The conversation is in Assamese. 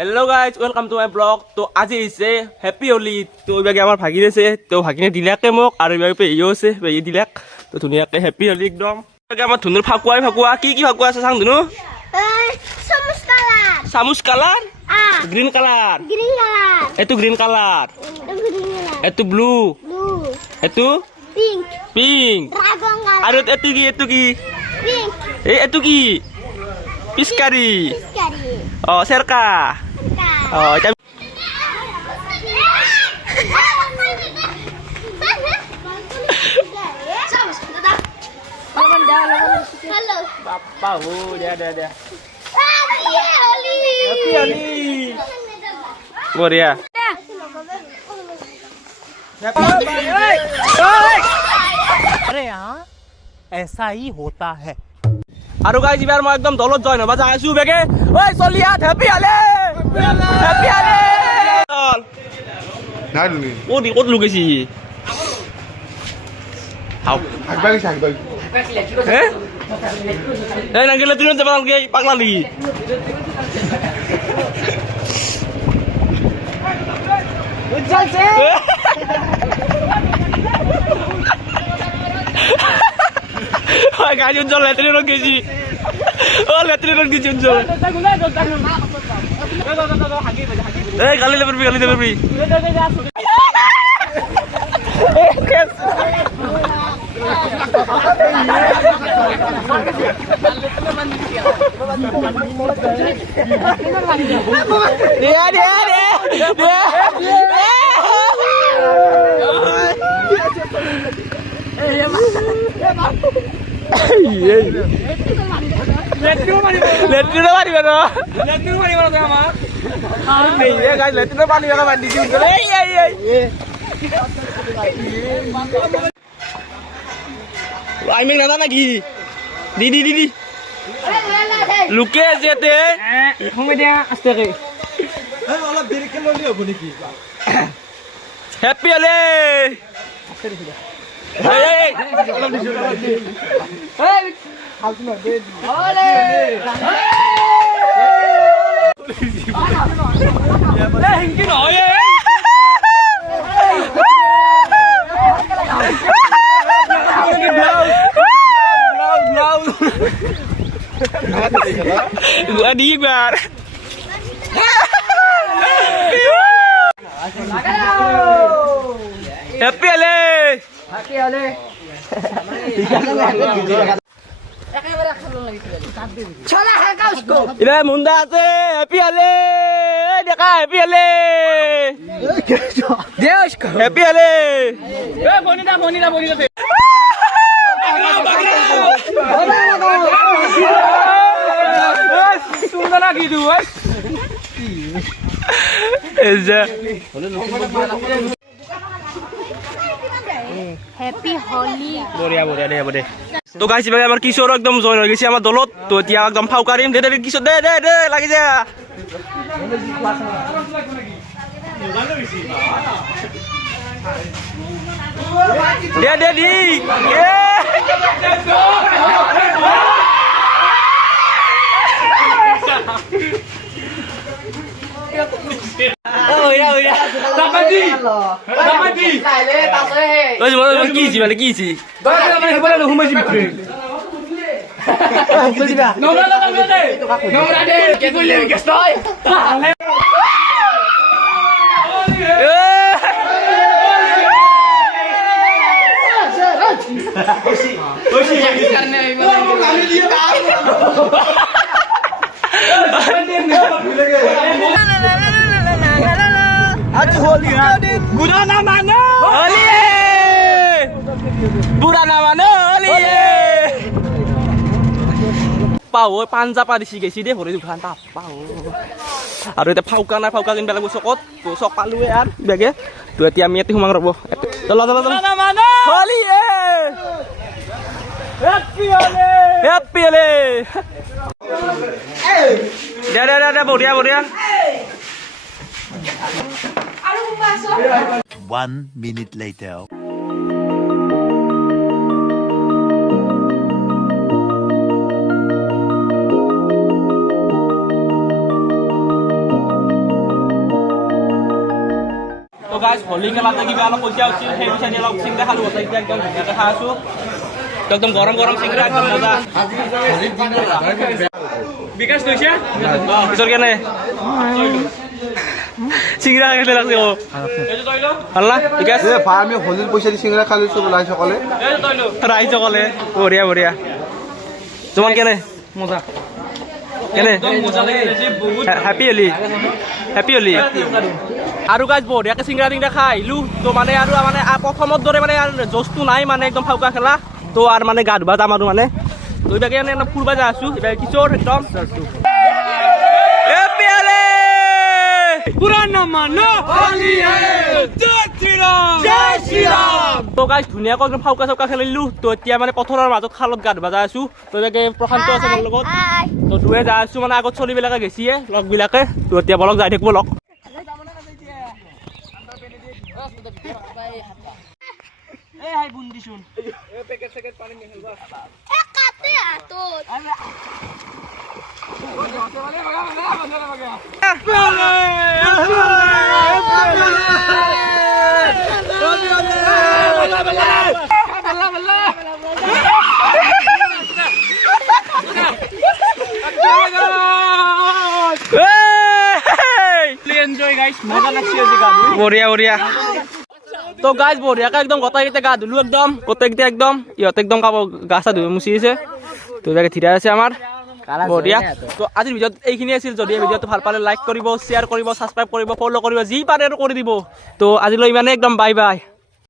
Hello guys, welcome to my vlog. তো আজি হৈছে হ্যাপি হোলি। তো এইবাগে আমাৰ ভাগিন আছে, তো ভাগিনে দিলাকে মোক আৰু এইবাগে পেহিও আছে, পেহি দিলাক। তো ধুনীয়াকে হ্যাপি হোলি একদম। এইবাগে আমাৰ ধুনুৰ ফাকুৱা কি ফাকুৱা আছে চাং ধুনু? চামুচ কালাৰ। চামুচ colour? Green colour. Green colour. এটো গ্ৰীন কালাৰ। Green colour. এটো ব্লু। ব্লু। এটো পিঙ্ক। পিঙ্ক। Dragon colour. আৰু এটো কি? পিঙ্ক। এটো কি? পিস্কারি। পিস্কারি। সেরকা। এটা Halo. Bapak, dia. Holy. Happy Holi. Boria. अरे यहाँ ऐसा ही होता है। আৰু গাইজ এবাৰ মই একদম দলত জইন হবা যাই আছো বেগে ঐ চলিয়া হ্যাপি হলে চল নাই লুনি ক'ত লুকাইছি হাও আগবাগি হে এই নাগিলে তুমি যাব নালগে পাগলা লাগি উজ্জ্বলছে ওই গাইজ উজ্জ্বল লেট্রিন রং গেছি ও লেট্রিন রং গেছি উজ্জ্বল এই গালি পারবি লেট্রিনো মারিব না আমার লেট্রিনো মারিব না বান্দি আইমেক না নাকি দিদি লুকে যেতে সময় দিয়া আস্তে কে অলপ দেৰিকে ললি হ'ব নেকি হ্যাপি হলে হিংকি নহয় Adibar. Happy Ale. চলা হালকা উসকো ইরে মুন্ডা আছে হ্যাপি Ale. দেখা হ্যাপি Ale. दे उसको হ্যাপি Ale. ए बनीदा सुंदर ना की तू এজা হ্যাপি হোলি বঢ়িয়া দে তো গাইছি ভাই আমাৰ কিশোৰ একদম জয়েন হৈ গৈছে আমাৰ দলত তো এতিয়া একদম ফাউ কাৰিম দে কিশোৰ দে লাগি যা দে দি Tapati কি হৈছি Bora no rumo de emprego. Não, que tu liga que estou. आज होली बुरा ना मानो होली बुरा ना मानो होली পাও পাঞ্জা পাৰি শিকাইছি দে ভৰি দুখান তাপ পাও আৰু এতিয়া ফাউকা কিনবা লাগিব চকত তো চক পালোৱে আৰু বেগে তো এতিয়া আমি ইয়াতে সোমাং ৰ'ব চল হোলি হেপি হোলি দে বঢ়িয়া 1 minute later. গাইজ হোলী খেলাতে কিবা অলপ পইচা উঠিছিল সেই পইচা দি অলপ চিংৰা খালোঁ গোটেইকেইটা একদম ধুনীয়াকৈ খাই আছোঁ একদম গৰম গৰম চিংৰা একদম মজা বিকাশ লৈছে পিছৰ কেনে চিংৰা খেলে লাগছে অ আল্লাহ বিকাশ ভাই আমি হোলীৰ পইচা দি চিংৰা খাই লৈছোঁ বোলাই সকলে ৰাইজসকলে বঢ়িয়া বঢ়িয়া তোমাৰ কেনে মজা কেনে হেপী হলি হেপী হলি আৰু গাইজ বঢ়িয়াকৈ চিংৰা টিংৰা খাই আহিলোঁ তো মানে আৰু মানে প্ৰথমৰ দৰে মানে জচটো নাই মানে একদম ফাউকা খেলা তো আৰু মানে গা ধুবা যাম আৰু মানে তো এইবাকে মানে ফুৰবা যাই আছোঁ এইবাৰ কিশোৰ একদম তো গাইজ ধুনীয়াকৈ একদম ফাউকা চাউকা খেলিলোঁ তো এতিয়া মানে পথাৰৰ মাজত খালত গা ধুবা যাই আছোঁ তো এইবাকে প্ৰশান্ত আছে মোৰ লগত তো দুয়ে যাই আছোঁ মানে আগত চলিবিলাকে গেছিয়ে লগবিলাকে তো এতিয়া বলক যাই থাকিব লগ কাটে হাতত বঢ়িয়া বঢ়িয়া তো গাইজ বঢ়িয়াকে একদম গোটেইকেইটা গা ধুলো একদম গোটেইকেইটা একদম ইহঁতে একদম কাপোৰ গা চা ধুই মুচি আছে তো এইভাগে থিৰাই আছে আমাৰ বঢ়িয়া তো আজিৰ ভিডিঅ'ত এইখিনি আছিল যদি এই ভিডিঅ'টো ভাল পালে লাইক কৰিব শ্বেয়াৰ কৰিব ছাবস্ক্ৰাইব কৰিব ফ'ল' কৰিব যি পাৰে আৰু কৰি দিব তো আজিলৈ ইমানে একদম বাই বাই